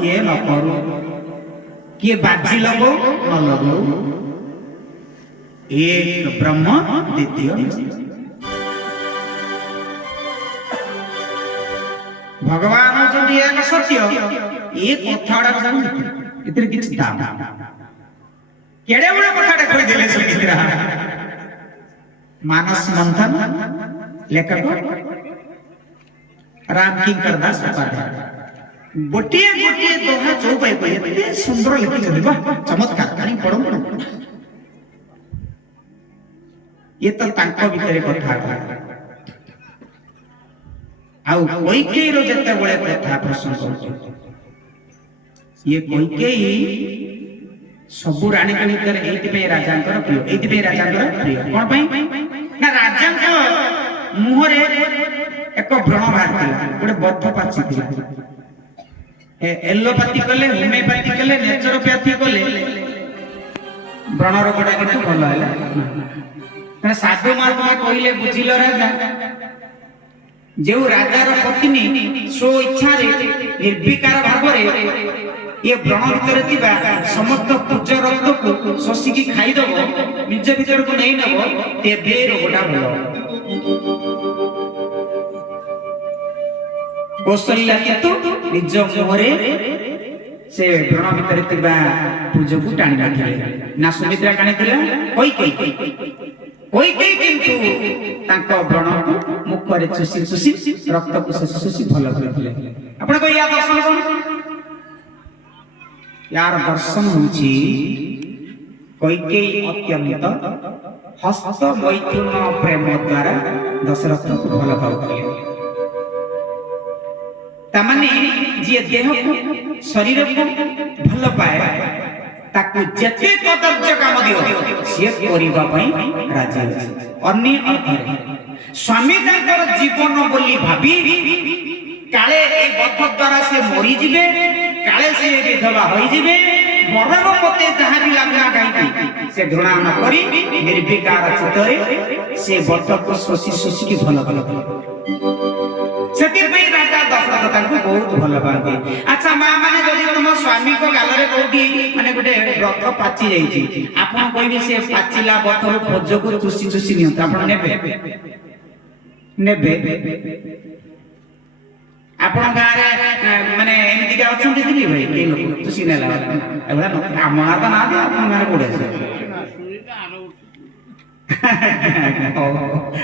किए न करू किए बाजी लगो न लगो एक ब्रह्म द्वितीय भगवान होती एक सत्य ये कथाड़ा इतने किसी दाम केड़े बड़े कथाड़ा कोई दिले सुनिद्रा मानस मंथन लेखक राम किंकर दास उपाध्याय गोटे गोटे दोहा चौपाई पे एते सुंदर लिखिछथि बा चमत्कार कानी पढो ये तो तांको भितरे कथा आउ कोइकेई रो जते बळे कथा प्रश्न करछ ये कोइकेई सबु रानी के भीतर एति पे राजांकर प्रिय एति पे राजांकर प्रिय कोन पई ना राजांक मुहरे एक व्रण बाहरथिला गोटे बद्ध पाचिथिला एलोपैथी कले होमियोपैथी कले नेचुरोपैथी कले व्रण रोगटा किंतु भल हैला ना साधु महात्मा कहिले बुझिलो राजा जो राजार पत्नी स्व इच्छा निर्विकार भाव ये व्रण भर समस्त पूज रक्त को शोषिकी खाईदेव निज भर को नहीं नब तेबे रोगटा भल कौशल्या किंतु निज मुहरे से व्रण भर पूज को टाणी रखिले ना सुमित्रा टाणी कोइकेई किंतु तांको व्रण को मुखरे चुसी चुसी रक्त को चुसी भल करथिले आपण को या दर्शन कोन यार दर्शन होची कोइकेई अत्यंत हस्त मैथुन प्रेम द्वारा दशरथ को भल करथिले तमाने जे देह को शरीर को भल पाए ताकू जते कदर्य काम दियो से करिबा पई राजी अछि अन्य अर्थ स्वामी तांकर जीवन बोली भाबी काले ए बद्ध द्वारा से मरी जिवे काले से विधवा होई जिवे मरण पते जहां भी लागना गाई से घृणा न करी निर्विकार चित्तरे से बद्ध को शोषी शोषी की भल भल सेति पई राजा दशरथ तांको बहुत भल पाती अच्छा मां माने जदि तुम स्वामी को गालरे कोठी माने गोटे रथ पाची जाईची आपण कहबे से पाचिला बथर भोज को चुसी चुसी नियत आपण नेबे नेबे आपण गारे माने एमती का अछंती दिली भाई के लोक चुसी नेला एबा हमरा त ना दे आपण माने कोडे से